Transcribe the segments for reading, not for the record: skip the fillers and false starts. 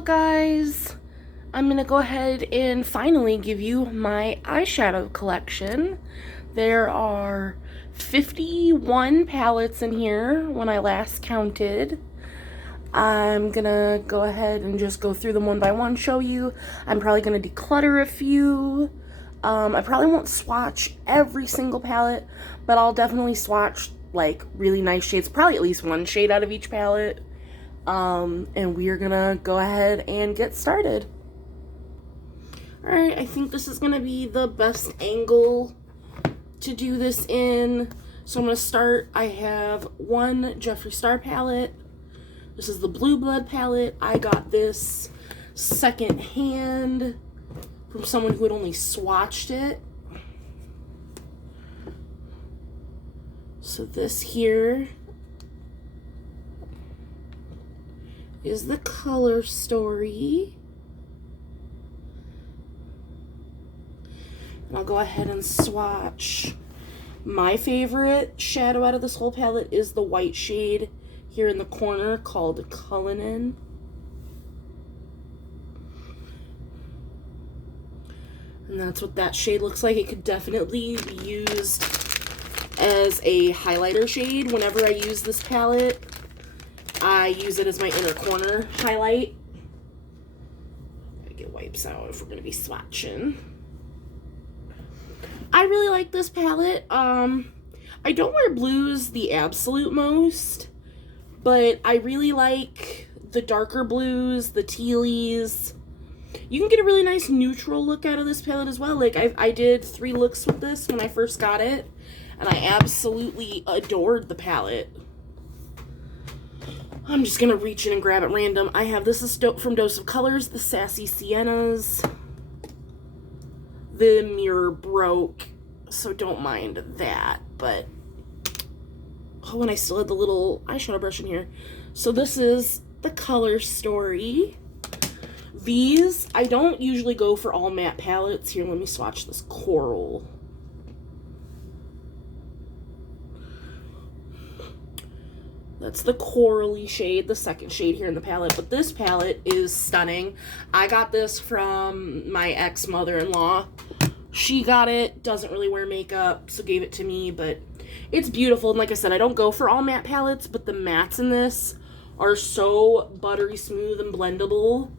Hello guys! I'm gonna go ahead and finally give you my eyeshadow collection. There are 51 palettes in here when I last counted. I'm gonna go ahead and just go through them one by one, show you. I'm probably gonna declutter a few. I probably won't swatch every single palette, but I'll definitely swatch like really nice shades, probably at least one shade out of each palette. And we are gonna go ahead and get started. Alright, I think this is gonna be the best angle to do this in. So I'm gonna start. I have one Jeffree Star palette. This is the Blue Blood palette. I got this second hand from someone who had only swatched it. So this here is the Color Story. And I'll go ahead and swatch. My favorite shadow out of this whole palette is the white shade here in the corner called Cullinan. And that's what that shade looks like. It could definitely be used as a highlighter shade. Whenever I use this palette, I use it as my inner corner highlight. Gotta get wipes out if we're gonna be swatching. I really like this palette. I don't wear blues the absolute most, but I really like the darker blues, the tealies. You can get a really nice neutral look out of this palette as well. Like I did 3 looks with this when I first got it, and I absolutely adored the palette. I'm just gonna reach in and grab at random. I have, this is from Dose of Colors, the Sassy Siennas. The mirror broke, so don't mind that, but, oh, and I still had the little eyeshadow brush in here. So this is the Color Story. These, I don't usually go for all matte palettes. Here, let me swatch this Coral. That's the corally shade, the second shade here in the palette. But this palette is stunning. I got this from my ex-mother-in-law. She got it, doesn't really wear makeup, so gave it to me. But it's beautiful. And like I said, I don't go for all matte palettes, but the mattes in this are so buttery smooth and blendable.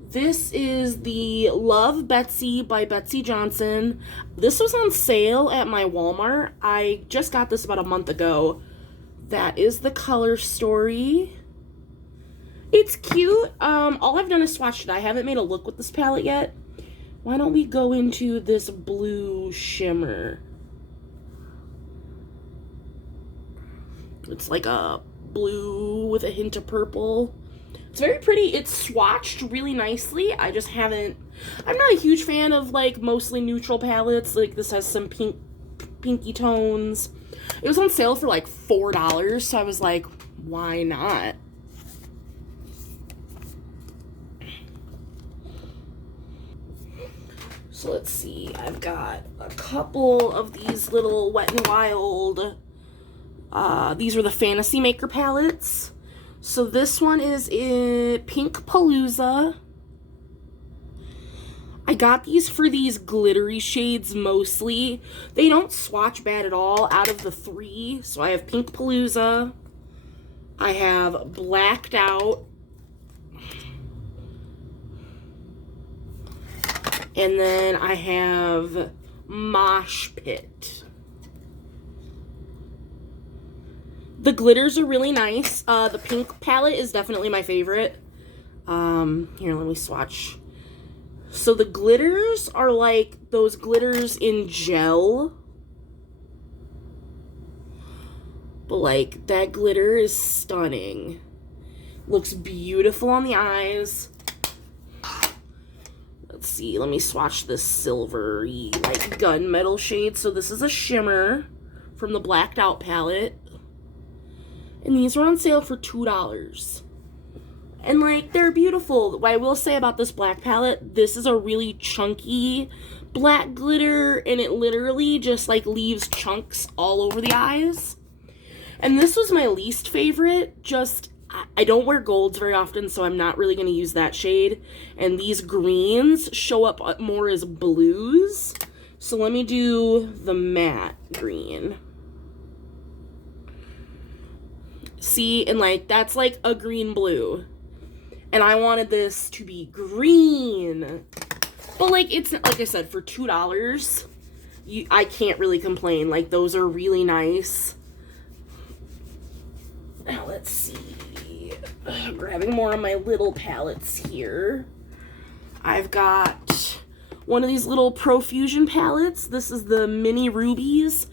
This is the Love Betsy by Betsy Johnson. This was on sale at my Walmart. I just got this about a month ago. That is the Color Story. It's cute. All I've done is swatched it. I haven't made a look with this palette yet. Why don't we go into this blue shimmer? It's like a blue with a hint of purple. It's very pretty. It's swatched really nicely. I just haven't... I'm not a huge fan of, like, mostly neutral palettes. Like, this has some pinky tones. It was on sale for like $4, so I was like, why not? So let's see, I've got a couple of these little Wet n Wild. These are the Fantasy Maker palettes. So this one is in Pink Palooza. I got these for these glittery shades mostly. They don't swatch bad at all out of the 3. So I have Pink Palooza. I have Blacked Out. And then I have Mosh Pit. The glitters are really nice. The pink palette is definitely my favorite. Here, let me swatch. So the glitters are like those glitters in gel. But like that glitter is stunning. Looks beautiful on the eyes. Let's see, let me swatch this silvery like gunmetal shade. So this is a shimmer from the Blacked Out palette. And these are on sale for $2. And, like, they're beautiful. What I will say about this black palette, this is a really chunky black glitter, and it literally just, like, leaves chunks all over the eyes. And this was my least favorite. Just, I don't wear golds very often, so I'm not really going to use that shade. And these greens show up more as blues. So let me do the matte green. See, and like, that's like a green blue. And I wanted this to be green. But like, it's, like I said, for $2, I can't really complain. Like, those are really nice. Now, let's see. Grabbing more of my little palettes here. I've got one of these little Profusion palettes. This is the Mini Rubies.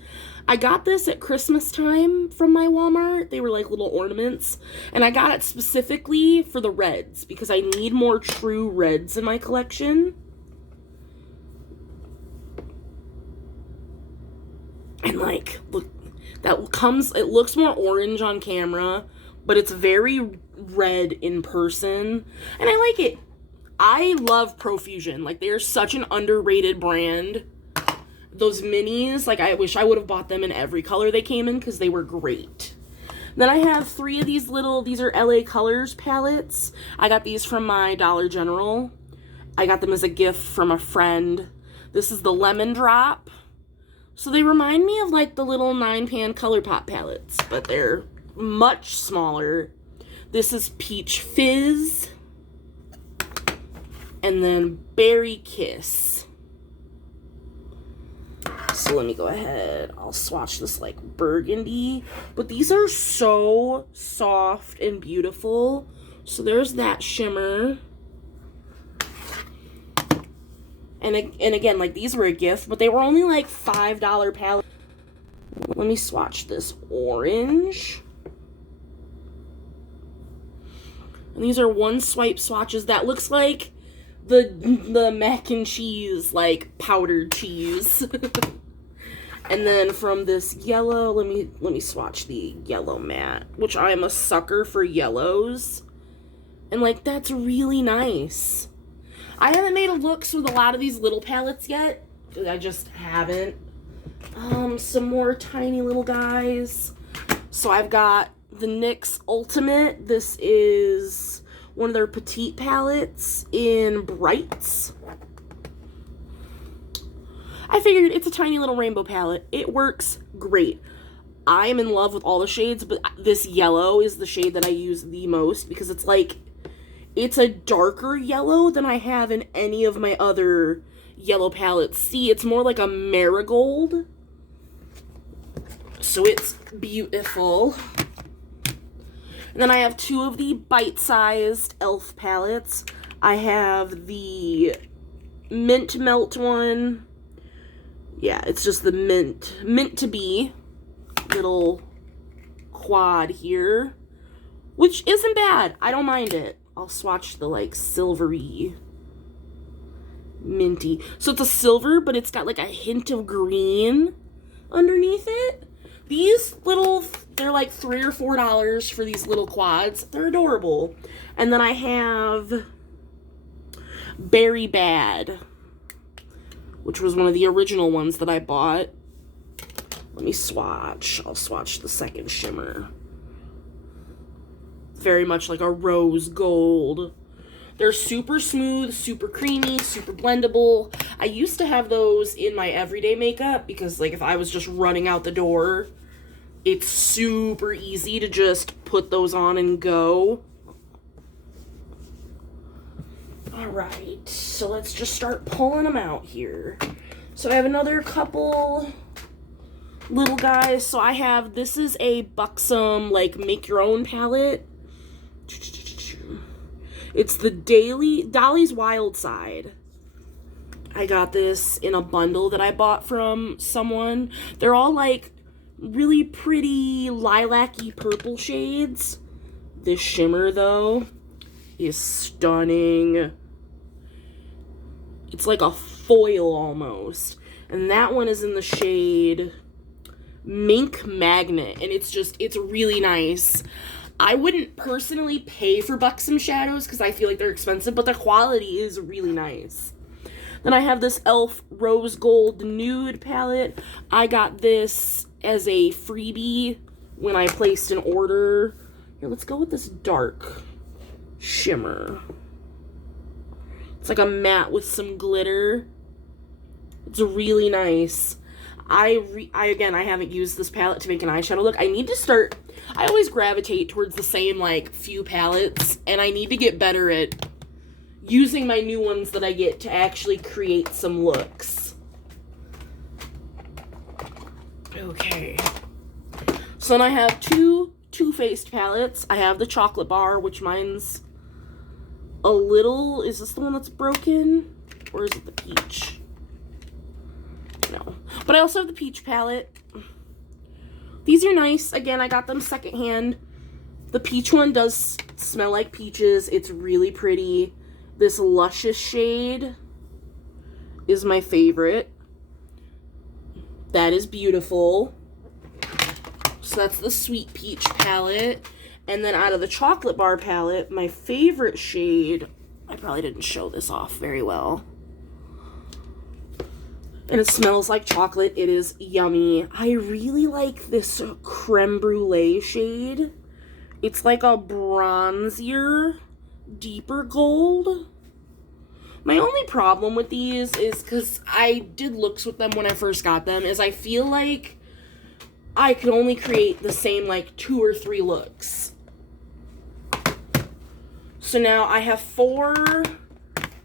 I got this at Christmas time from my Walmart. They were like little ornaments. And I got it specifically for the reds because I need more true reds in my collection. And like, look, it looks more orange on camera, but it's very red in person. And I like it. I love Profusion. Like, they're such an underrated brand. Those minis, like, I wish I would have bought them in every color they came in because they were great. Then I have 3 of these are LA Colors palettes. I got these from my Dollar General. I got them as a gift from a friend. This is the Lemon Drop. So they remind me of like the little 9-pan ColourPop palettes, but they're much smaller. This is Peach Fizz. And then Berry Kiss. So let me go ahead. I'll swatch this like burgundy. But these are so soft and beautiful. So there's that shimmer. And again, like, these were a gift, but they were only like $5 palette. Let me swatch this orange. And these are one swipe swatches. That looks like the mac and cheese, like, powdered cheese. And then from this yellow, let me swatch the yellow matte, which I'm a sucker for yellows. And like, that's really nice. I haven't made a looks with a lot of these little palettes yet. I just haven't. Some more tiny little guys. So I've got the NYX Ultimate. This is one of their petite palettes in Brights. I figured it's a tiny little rainbow palette. It works great. I am in love with all the shades, but this yellow is the shade that I use the most because it's like, it's a darker yellow than I have in any of my other yellow palettes. See, it's more like a marigold. So it's beautiful. And then I have 2 of the bite-sized e.l.f. palettes. I have the Mint Melt one. Yeah, it's just the Mint to Be little quad here. Which isn't bad. I don't mind it. I'll swatch the, like, silvery, minty. So it's a silver, but it's got, like, a hint of green underneath it. These little, they're, like, $3 or $4 for these little quads. They're adorable. And then I have Berry Bad, which was one of the original ones that I bought. Let me swatch. I'll swatch the second shimmer. Very much like a rose gold. They're super smooth, super creamy, super blendable. I used to have those in my everyday makeup because, like, if I was just running out the door, it's super easy to just put those on and go. Alright, so let's just start pulling them out here. So I have another couple little guys. So I have, this is a Buxom, like, make your own palette. It's the Dolly's Wild Side. I got this in a bundle that I bought from someone. They're all like really pretty lilac-y purple shades. This shimmer though is stunning. It's like a foil almost. And that one is in the shade Mink Magnet. And it's really nice. I wouldn't personally pay for Buxom shadows because I feel like they're expensive, but the quality is really nice. Then I have this e.l.f. Rose Gold Nude palette. I got this as a freebie when I placed an order Here, let's go with this dark shimmer. It's like a matte with some glitter. It's really nice. Again, I haven't used this palette to make an eyeshadow look. I need to start, I always gravitate towards the same, like, few palettes, and I need to get better at using my new ones that I get to actually create some looks. Okay. So then I have two Too Faced palettes. I have the chocolate bar, which mine's a little, is this the one that's broken? Or is it the peach? No. But I also have the peach palette. These are nice. Again, I got them secondhand. The peach one does smell like peaches. It's really pretty. This Luscious shade is my favorite. That is beautiful. So that's the Sweet Peach palette. And then out of the chocolate bar palette, my favorite shade, I probably didn't show this off very well. And it smells like chocolate. It is yummy. I really like this creme brulee shade. It's like a bronzier, deeper gold. My only problem with these is, because I did looks with them when I first got them, is I feel like I could only create the same, like, 2 or 3 looks. So now I have 4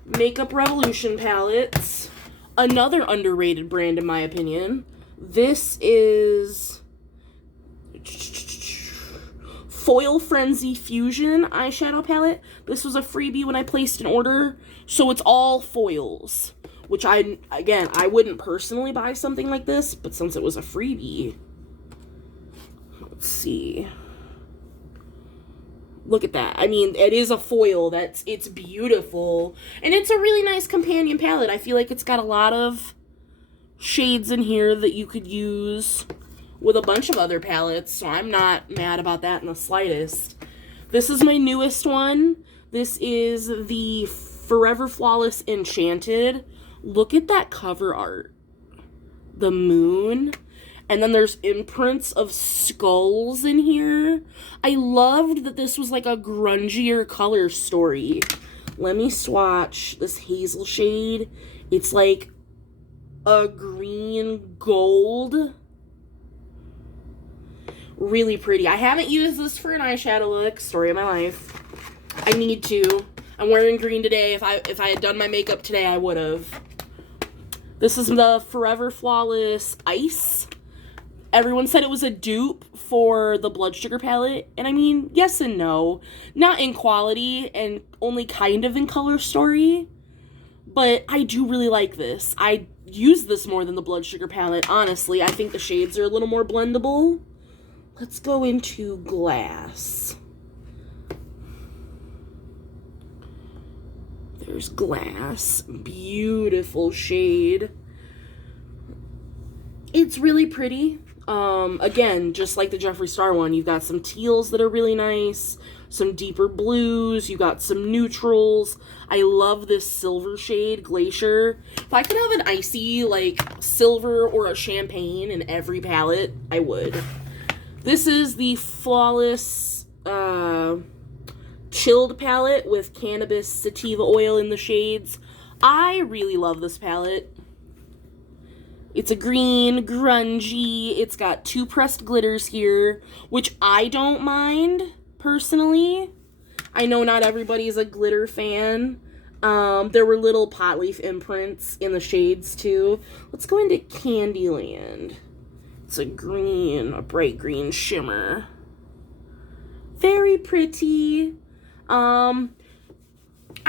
Makeup Revolution palettes. Another underrated brand, in my opinion. This is Foil Frenzy Fusion eyeshadow palette. This was a freebie when I placed an order. So it's all foils. Which I wouldn't personally buy something like this, but since it was a freebie. Let's see. Look at that. I mean, it is a foil. It's beautiful. And it's a really nice companion palette. I feel like it's got a lot of shades in here that you could use with a bunch of other palettes. So I'm not mad about that in the slightest. This is my newest one. This is the Forever Flawless Enchanted. Look at that cover art. The moon. And then there's imprints of skulls in here. I loved that this was like a grungier color story. Let me swatch this hazel shade. It's like a green gold. Really pretty. I haven't used this for an eyeshadow look. Story of my life. I need to. I'm wearing green today. If I had done my makeup today, I would have. This is the Forever Flawless Ice. Everyone said it was a dupe for the Blood Sugar palette, and I mean, yes and no. Not in quality, and only kind of in color story, but I do really like this. I use this more than the Blood Sugar palette, honestly. I think the shades are a little more blendable. Let's go into Glass. There's Glass. Beautiful shade. It's really pretty. Again, just like the Jeffree Star one, you've got some teals that are really nice, some deeper blues, you got some neutrals. I love this silver shade, Glacier. If I could have an icy, like, silver or a champagne in every palette, I would. This is the Flawless, chilled palette with cannabis sativa oil in the shades. I really love this palette. It's a green, grungy, it's got 2 pressed glitters here, which I don't mind, personally. I know not everybody's a glitter fan. There were little pot leaf imprints in the shades, too. Let's go into Candyland. It's a green, a bright green shimmer. Very pretty. I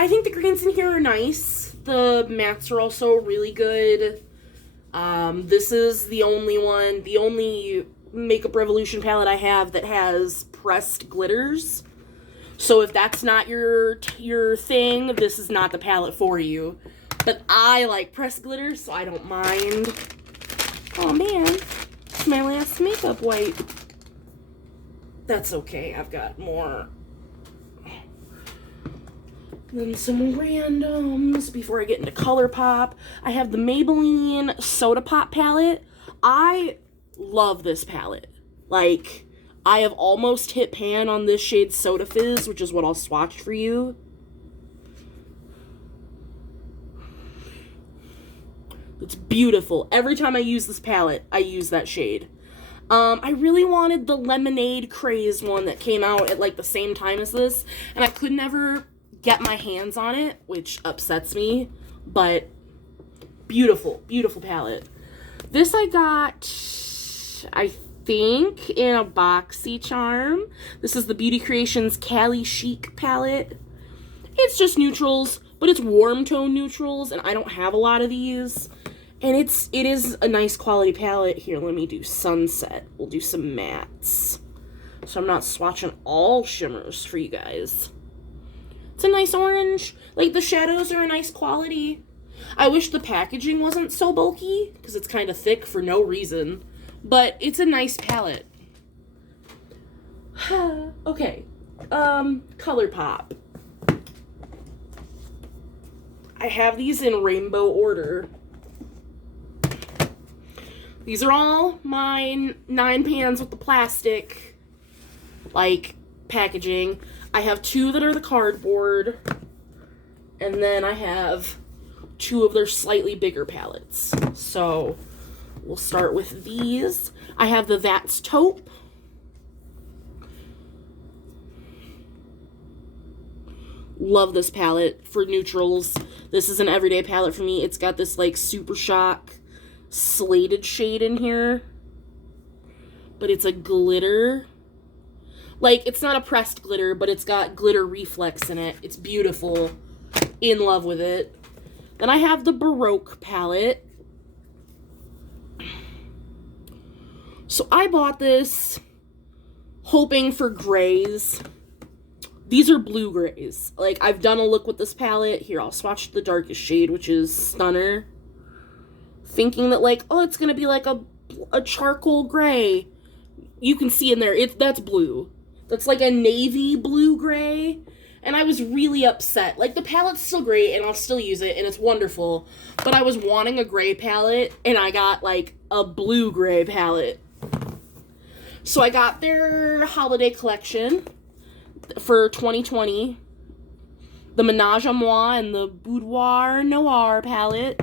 think the greens in here are nice. The mattes are also really good. This is the only Makeup Revolution palette I have that has pressed glitters. So if that's not your thing, this is not the palette for you. But I like pressed glitters, so I don't mind. Oh man, it's my last makeup wipe. That's okay, I've got more. Then some randoms before I get into ColourPop. I have the Maybelline Soda Pop palette. I love this palette. Like, I have almost hit pan on this shade Soda Fizz, which is what I'll swatch for you. It's beautiful. Every time I use this palette, I use that shade. I really wanted the Lemonade Craze one that came out at like the same time as this, and I could never get my hands on it, which upsets me, but beautiful, beautiful palette. This I got, I think, in a BoxyCharm. This is the Beauty Creations Cali Chic palette. It's just neutrals, but it's warm tone neutrals, and I don't have a lot of these. And it is a nice quality palette. Here, let me do Sunset. We'll do some mattes. So I'm not swatching all shimmers for you guys. It's a nice orange. Like, the shadows are a nice quality. I wish the packaging wasn't so bulky, because it's kind of thick for no reason. But it's a nice palette. Okay. ColourPop. I have these in rainbow order. These are all my 9 pans with the plastic, like, packaging. I have 2 that are the cardboard, and then I have 2 of their slightly bigger palettes. So, we'll start with these. I have the That's Taupe. Love this palette for neutrals. This is an everyday palette for me. It's got this, like, Super Shock slated shade in here, but it's a glitter. Like, it's not a pressed glitter, but it's got glitter reflex in it. It's beautiful. In love with it. Then I have the Baroque palette. So I bought this hoping for grays. These are blue grays. Like, I've done a look with this palette. Here, I'll swatch the darkest shade, which is Stunner. Thinking that, like, oh, it's going to be like a charcoal gray. You can see in there, that's blue. That's like a navy blue gray. And I was really upset. Like, the palette's still great, and I'll still use it, and it's wonderful. But I was wanting a gray palette, and I got, like, a blue gray palette. So I got their holiday collection for 2020. The Menage a Moi and the Boudoir Noir palette.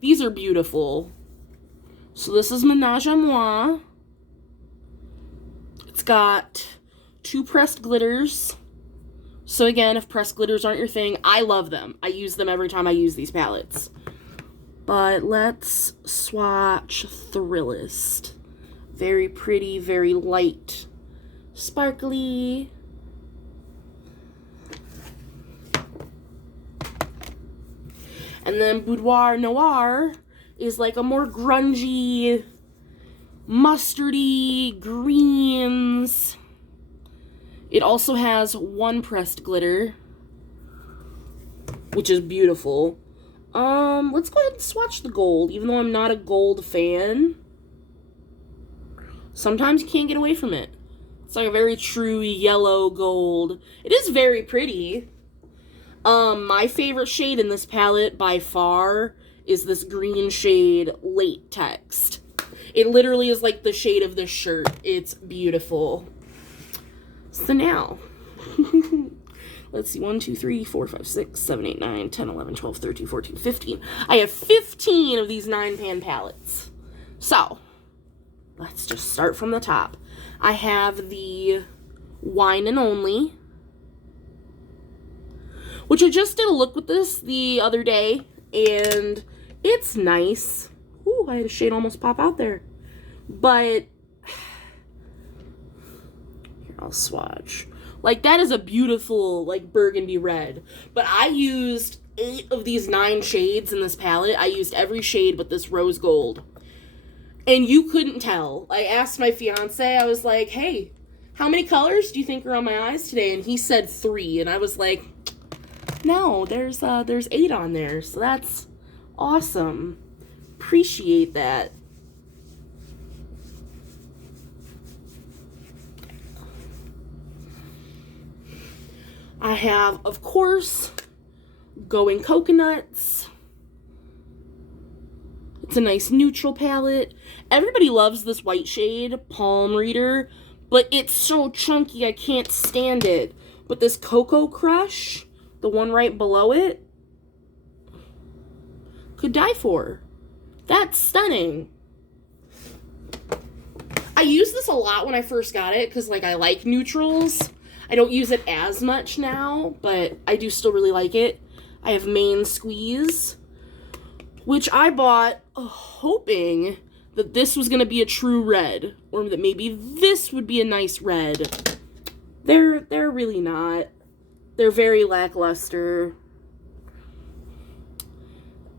These are beautiful. So this is Menage a Moi. It's got 2 pressed glitters. So again, if pressed glitters aren't your thing, I love them. I use them every time I use these palettes. But let's swatch Thrillist. Very pretty, very light, sparkly. And then Boudoir Noir is like a more grungy, mustardy, greens. It also has 1 pressed glitter, which is beautiful. Let's go ahead and swatch the gold, even though I'm not a gold fan. Sometimes you can't get away from it. It's like a very true yellow gold. It is very pretty. My favorite shade in this palette by far is this green shade Late Text. It literally is like the shade of this shirt. It's beautiful. So now, let's see, 1, 2, 3, 4, 5, 6, 7, 8, 9, 10, 11, 12, 13, 14, 15. I have 15 of these 9-pan palettes. So, let's just start from the top. I have the Wine and Only, which I just did a look with this the other day, and it's nice. Ooh, I had a shade almost pop out there. But, here, I'll swatch. Like, that is a beautiful, like, burgundy red. But I used 8 of these 9 shades in this palette. I used every shade but this rose gold. And you couldn't tell. I asked my fiance, I was like, hey, how many colors do you think are on my eyes today? And he said 3, and I was like, no, there's 8 on there, so that's awesome. Appreciate that. I have, of course, Going Coconuts. It's a nice neutral palette. Everybody loves this white shade, Palm Reader, but it's so chunky I can't stand it. But this Cocoa Crush, the one right below it, could die for. That's stunning. I used this a lot when I first got it because, like, I like neutrals. I don't use it as much now, but I do still really like it. I have Main Squeeze, which I bought hoping that this was going to be a true red, or that maybe this would be a nice red. They're really not. They're very lackluster.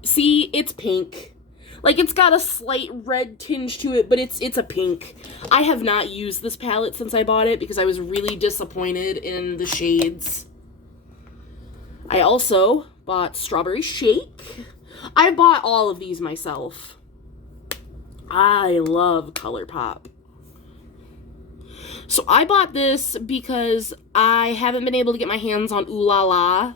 See, it's pink. Like, it's got a slight red tinge to it, but it's a pink. I have not used this palette since I bought it because I was really disappointed in the shades. I also bought Strawberry Shake. I bought all of these myself. I love ColourPop. So I bought this because I haven't been able to get my hands on Ooh La La.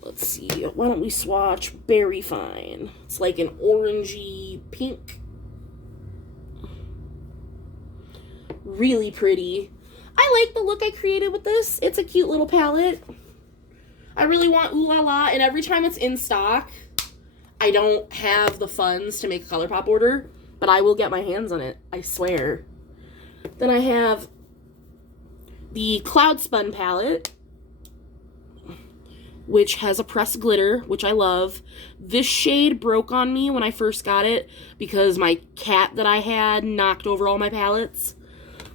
Let's see, why don't we swatch Berry Fine? It's like an orangey pink. Really pretty. I like the look I created with this. It's a cute little palette. I really want Ooh La La, and every time it's in stock, I don't have the funds to make a ColourPop order, but I will get my hands on it, I swear. Then I have the Cloud Spun palette, which has a pressed glitter, which I love. This shade broke on me when I first got it because my cat that I had knocked over all my palettes.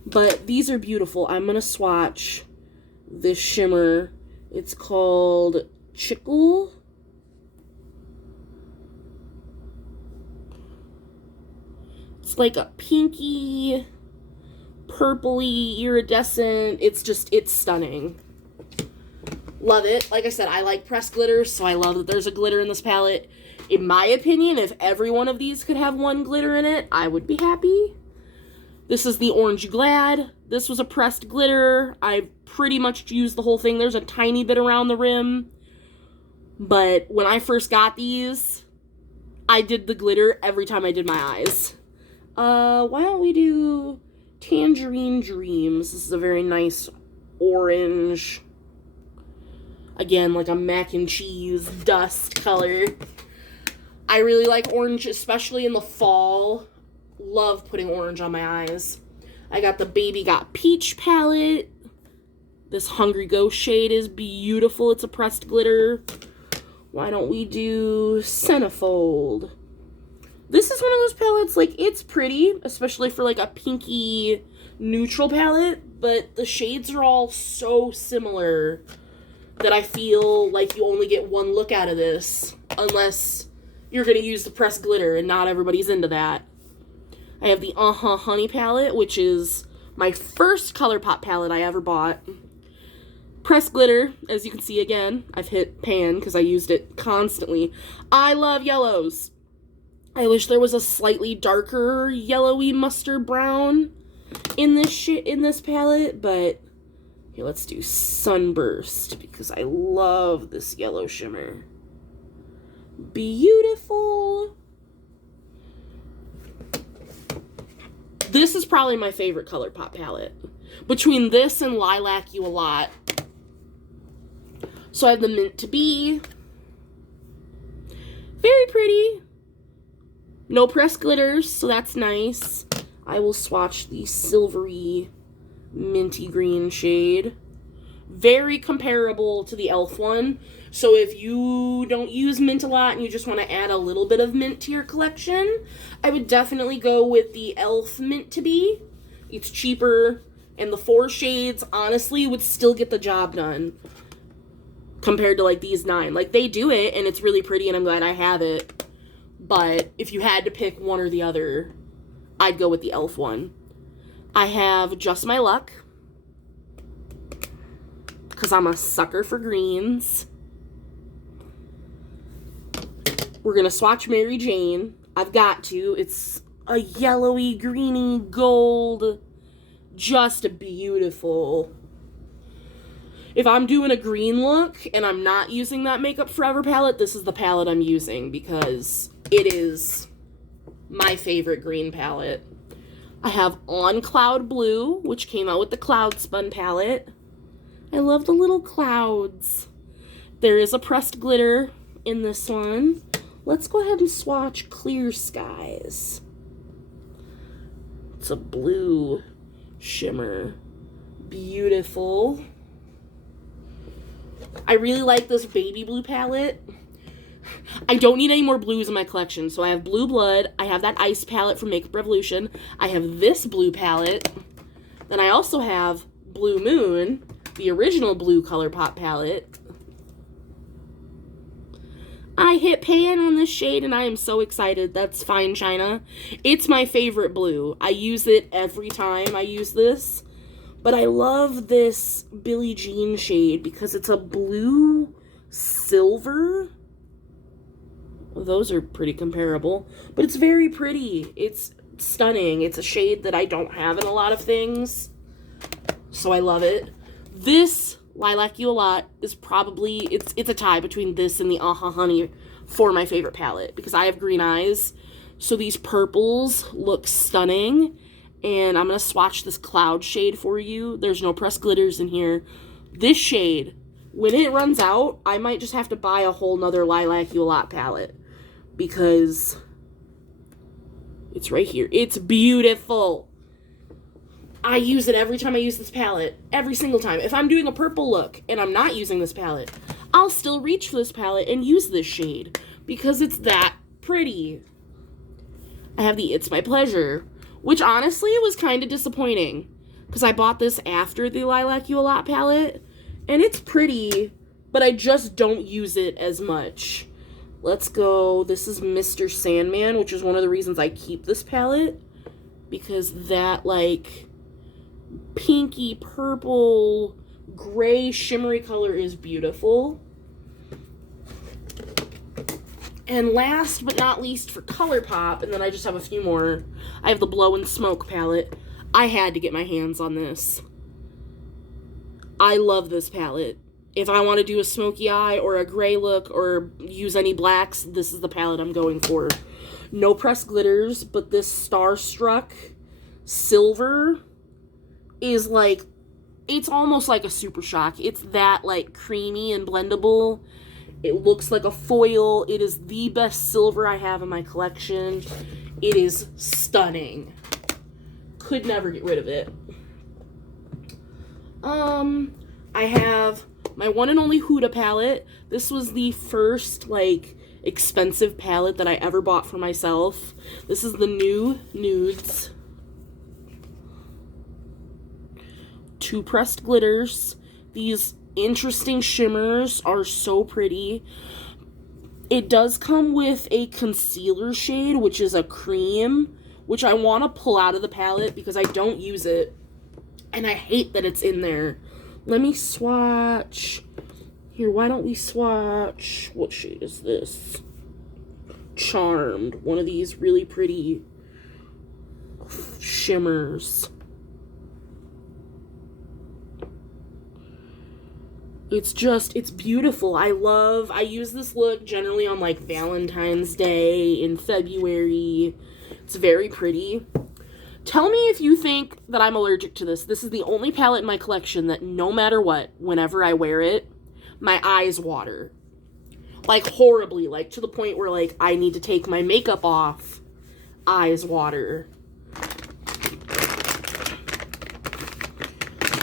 But these are beautiful. I'm going to swatch this shimmer. It's called Chickle. It's like a pinky, purpley, iridescent. It's stunning. Love it. Like I said, I like pressed glitters, so I love that there's a glitter in this palette. In my opinion, if every one of these could have one glitter in it, I would be happy. This is the Orange Glad. This was a pressed glitter. I pretty much used the whole thing. There's a tiny bit around the rim. But when I first got these, I did the glitter every time I did my eyes. Why don't we do Tangerine Dreams? This is a very nice orange. Again, like a mac and cheese dust color. I really like orange, especially in the fall. Love putting orange on my eyes. I got the Baby Got Peach palette. This Hungry Ghost shade is beautiful. It's a pressed glitter. Why don't we do Centerfold? This is one of those palettes, like, it's pretty, especially for, like, a pinky neutral palette, but the shades are all so similar that I feel like you only get one look out of this, unless you're going to use the pressed glitter, and not everybody's into that. I have the Honey palette, which is my first ColourPop palette I ever bought. Pressed glitter, as you can see again. I've hit pan because I used it constantly. I love yellows. I wish there was a slightly darker yellowy mustard brown in this palette, but here, let's do Sunburst because I love this yellow shimmer. Beautiful. This is probably my favorite ColourPop palette. Between this and Lilac You a Lot. So I have the Mint to Be. Very pretty. No pressed glitters, so that's nice. I will swatch the silvery minty green shade. Very comparable to the e.l.f. one. So if you don't use mint a lot and you just want to add a little bit of mint to your collection, I would definitely go with the e.l.f. Mint to Be. It's cheaper, and the 4 shades, honestly, would still get the job done compared to, like, these 9. Like, they do it, and it's really pretty, and I'm glad I have it. But if you had to pick one or the other, I'd go with the e.l.f. one. I have Just My Luck, because I'm a sucker for greens. We're going to swatch Mary Jane. I've got to. It's a yellowy, greeny, gold. Just beautiful. If I'm doing a green look and I'm not using that Makeup Forever palette, this is the palette I'm using because it is my favorite green palette. I have On Cloud Blue, which came out with the Cloud Spun palette. I love the little clouds. There is a pressed glitter in this one. Let's go ahead and swatch Clear Skies. It's a blue shimmer. Beautiful. I really like this baby blue palette. I don't need any more blues in my collection. So I have Blue Blood. I have that ice palette from Makeup Revolution. I have this blue palette. Then I also have Blue Moon, the original blue ColourPop palette. I hit pan on this shade and I am so excited. That's Fine China. It's my favorite blue. I use it every time I use this. But I love this Billie Jean shade because it's a blue silver. Well, those are pretty comparable. But it's very pretty. It's stunning. It's a shade that I don't have in a lot of things. So I love it. This Lilac You a Lot is probably, it's a tie between this and the Aha Honey for my favorite palette. Because I have green eyes. So these purples look stunning. And I'm going to swatch this Cloud shade for you. There's no pressed glitters in here. This shade, when it runs out, I might just have to buy a whole nother Lilac You a Lot palette. Because it's right here. It's beautiful. I use it every time I use this palette. Every single time. If I'm doing a purple look and I'm not using this palette, I'll still reach for this palette and use this shade. Because it's that pretty. I have the It's My Pleasure, which honestly was kind of disappointing. Because I bought this after the Lilac You a Lot palette. And it's pretty, but I just don't use it as much. Let's go. This is Mr. Sandman, which is one of the reasons I keep this palette. Because that, like, pinky, purple, gray, shimmery color is beautiful. And last but not least for ColourPop, and then I just have a few more, I have the Blow and Smoke palette. I had to get my hands on this. I love this palette. If I want to do a smoky eye or a gray look or use any blacks, this is the palette I'm going for. No pressed glitters, but this Starstruck silver is like, it's almost like a Super Shock. It's that like creamy and blendable. It looks like a foil. It is the best silver I have in my collection. It is stunning. Could never get rid of it. I have my one and only Huda palette. This was the first, like, expensive palette that I ever bought for myself. This is the new Nudes. 2 pressed glitters. These interesting shimmers are so pretty. It does come with a concealer shade, which is a cream, which I want to pull out of the palette because I don't use it. And I hate that it's in there. Let me swatch. Here, why don't we swatch? What shade is this? Charmed. One of these really pretty shimmers. It's just, it's beautiful. I use this look generally on like Valentine's Day in February. It's very pretty. Tell me if you think that I'm allergic to this. This is the only palette in my collection that no matter what, whenever I wear it, my eyes water. Like horribly, like to the point where like I need to take my makeup off. Eyes water.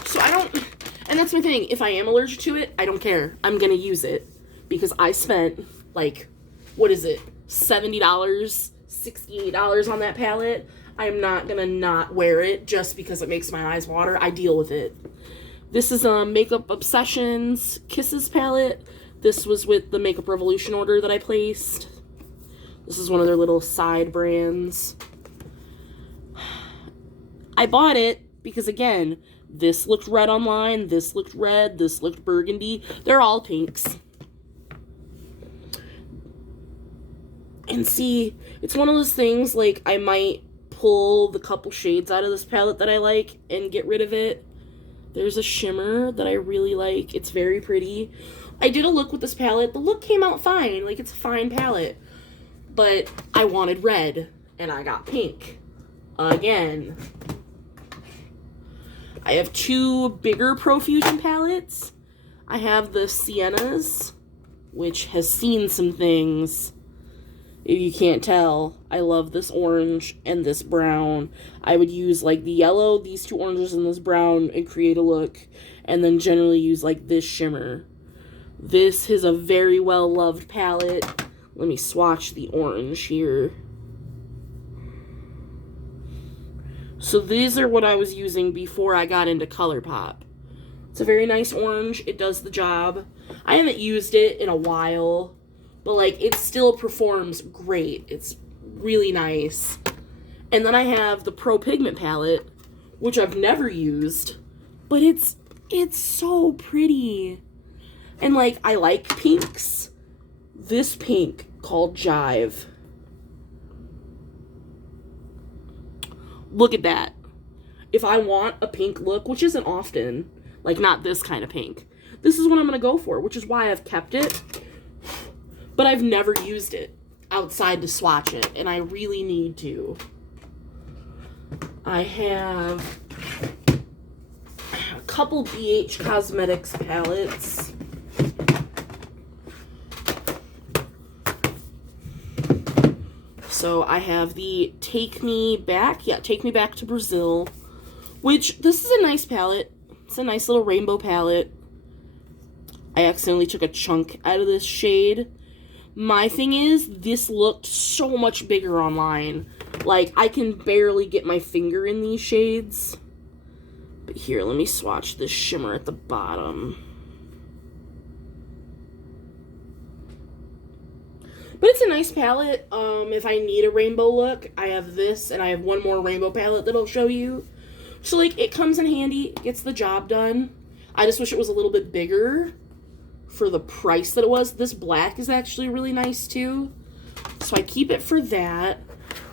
So I don't, and that's my thing. If I am allergic to it, I don't care. I'm gonna use it. Because I spent like, what is it? $70, $68 on that palette. I'm not gonna not wear it just because it makes my eyes water. I deal with it. This is a Makeup Obsessions Kisses palette. This was with the Makeup Revolution order that I placed. This is one of their little side brands. I bought it because, again, this looked red online, this looked red, this looked burgundy. They're all pinks. And see, it's one of those things, like, I might pull the couple shades out of this palette that I like and get rid of it. There's a shimmer that I really like. It's very pretty. I did a look with this palette. The look came out fine. Like, it's a fine palette. But I wanted red, and I got pink. again. I have two bigger Profusion palettes. I have the Siennas, which has seen some things. If you can't tell, I love this orange and this brown. I would use like the yellow, these two oranges, and this brown and create a look. And then generally use like this shimmer. This is a very well loved palette. Let me swatch the orange here. So these are what I was using before I got into ColourPop. It's a very nice orange. It does the job. I haven't used it in a while, but like it still performs great. It's really nice. And then I have the Pro Pigment palette, which I've never used, but it's so pretty. And like I like pinks. This pink called Jive. Look at that. If I want a pink look, which isn't often, like not this kind of pink, this is what I'm going to go for, which is why I've kept it. But I've never used it outside to swatch it, and I really need to. I have a couple BH Cosmetics palettes. So I have the Take Me Back to Brazil, which this is a nice palette. It's a nice little rainbow palette. I accidentally took a chunk out of this shade. My thing is, this looked so much bigger online. Like, I can barely get my finger in these shades. But here, let me swatch this shimmer at the bottom. But it's a nice palette. If I need a rainbow look, I have this, and I have one more rainbow palette that I'll show you. So, like, it comes in handy. It gets the job done. I just wish it was a little bit bigger for the price that it was. This black is actually really nice, too. So I keep it for that.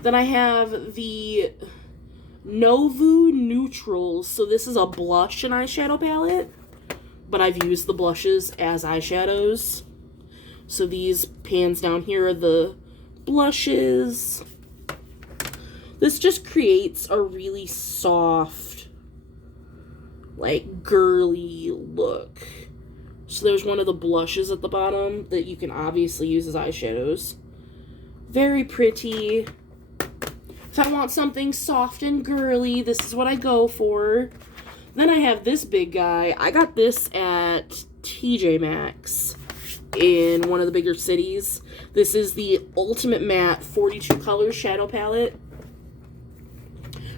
Then I have the Novu Neutrals. So this is a blush and eyeshadow palette. But I've used the blushes as eyeshadows. So these pans down here are the blushes. This just creates a really soft, like, girly look. So there's one of the blushes at the bottom that you can obviously use as eyeshadows. Very pretty. If I want something soft and girly, this is what I go for. Then I have this big guy. I got this at TJ Maxx in one of the bigger cities. This is the Ultimate Matte 42 Colors Shadow Palette.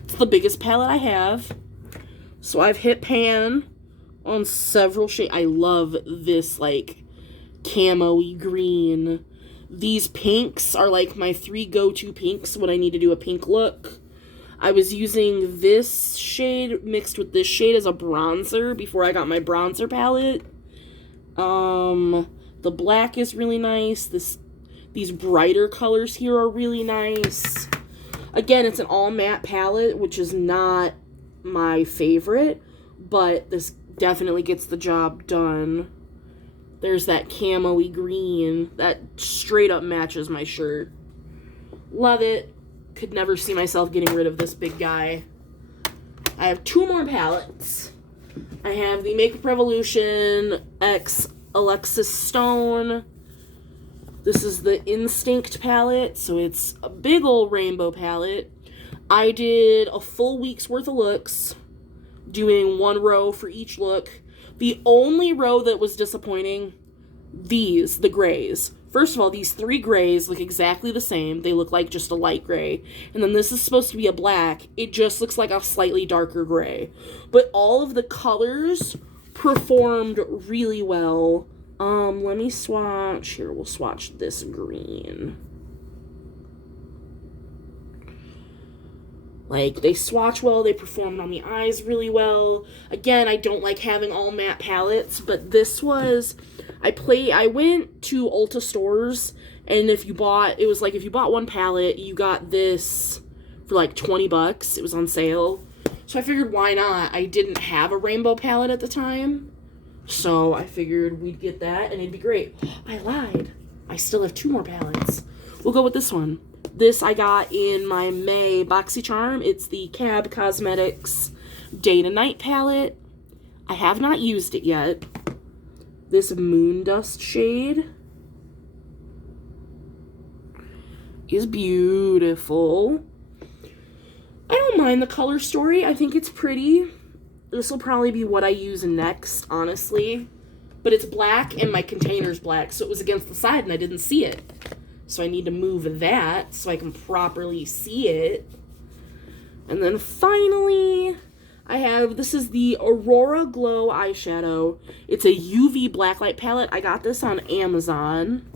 It's the biggest palette I have. So I've hit pan on several shades. I love this, like, camo-y green. These pinks are, like, my three go-to pinks when I need to do a pink look. I was using this shade mixed with this shade as a bronzer before I got my bronzer palette. The black is really nice. These brighter colors here are really nice. Again, it's an all matte palette, which is not my favorite, but this definitely gets the job done. There's that camo-y green that straight up matches my shirt. Love it. Could never see myself getting rid of this big guy. I have two more palettes. I have the Makeup Revolution X Alexis Stone. This is the Instinct palette, so it's a big old rainbow palette. I did a full week's worth of looks, doing one row for each look. The only row that was disappointing, the grays. First of all, these three grays look exactly the same. They look like just a light gray. And then this is supposed to be a black. It just looks like a slightly darker gray. But all of the colors performed really well. Let me swatch. Here, we'll swatch this green. Like, they swatch well, they performed on the eyes really well. Again, I don't like having all matte palettes, but this was, I went to Ulta stores, and if you bought one palette, you got this for like $20. It was on sale. So I figured, why not? I didn't have a rainbow palette at the time, so I figured we'd get that, and it'd be great. I lied. I still have two more palettes. We'll go with this one. This I got in my May BoxyCharm. It's the Cab Cosmetics Day to Night palette. I have not used it yet. This Moon Dust shade is beautiful. I don't mind the color story. I think it's pretty. This will probably be what I use next, honestly. But it's black and my container's black, so it was against the side and I didn't see it. So I need to move that so I can properly see it. And then finally, I have, this is the Aurora Glow eyeshadow. It's a UV blacklight palette. I got this on Amazon.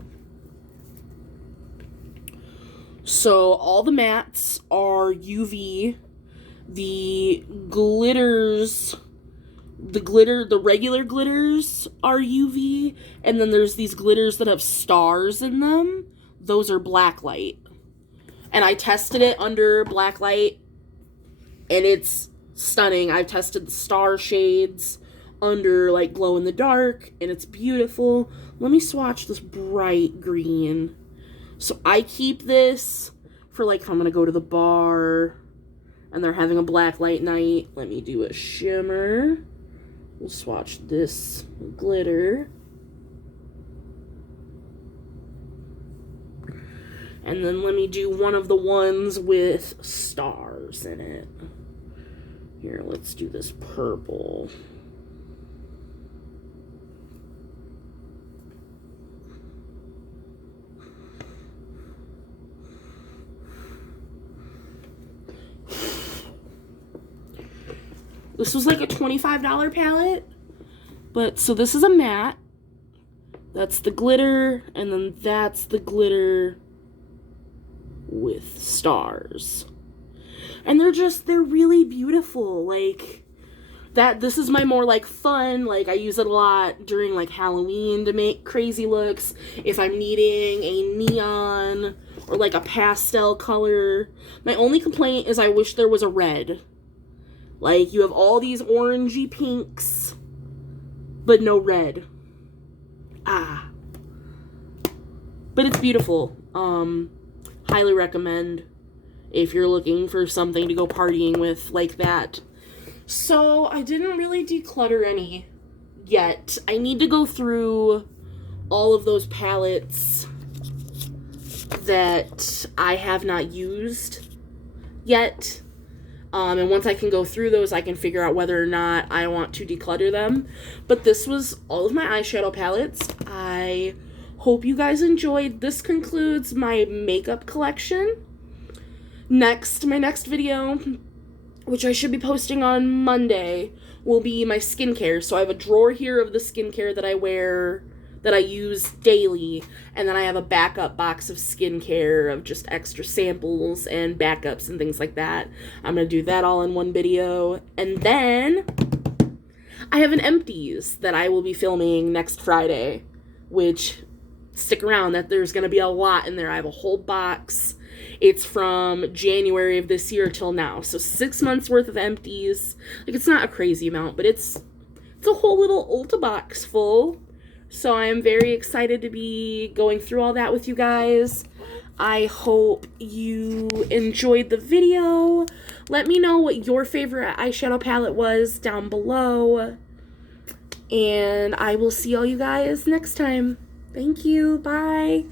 So all the mattes are UV. The glitters, the regular glitters are UV. And then there's these glitters that have stars in them. Those are blacklight. And I tested it under blacklight. And it's stunning. I've tested the star shades under like glow in the dark. And it's beautiful. Let me swatch this bright green. So I keep this for like if I'm going to go to the bar and they're having a black light night. Let me do a shimmer. We'll swatch this glitter. And then let me do one of the ones with stars in it. Here, let's do this purple. This was like a $25 palette. But, so this is a matte. That's the glitter. And then that's the glitter with stars. And they're really beautiful. Like, this is my more like fun, like I use it a lot during like Halloween to make crazy looks. If I'm needing a neon or like a pastel color. My only complaint is I wish there was a red. Like, you have all these orangey pinks, but no red. Ah. But it's beautiful. Highly recommend if you're looking for something to go partying with like that. So, I didn't really declutter any yet. I need to go through all of those palettes that I have not used yet. And once I can go through those, I can figure out whether or not I want to declutter them. But this was all of my eyeshadow palettes. I hope you guys enjoyed. This concludes my makeup collection. My next video, which I should be posting on Monday, will be my skincare. So I have a drawer here of the skincare that I wear, that I use daily, and then I have a backup box of skincare of just extra samples and backups and things like that. I'm going to do that all in one video. And then I have an empties that I will be filming next Friday, which, stick around, that there's going to be a lot in there. I have a whole box. It's from January of this year till now. So 6 months worth of empties. Like, it's not a crazy amount, but it's a whole little Ulta box full. So I am very excited to be going through all that with you guys. I hope you enjoyed the video. Let me know what your favorite eyeshadow palette was down below. And I will see all you guys next time. Thank you. Bye.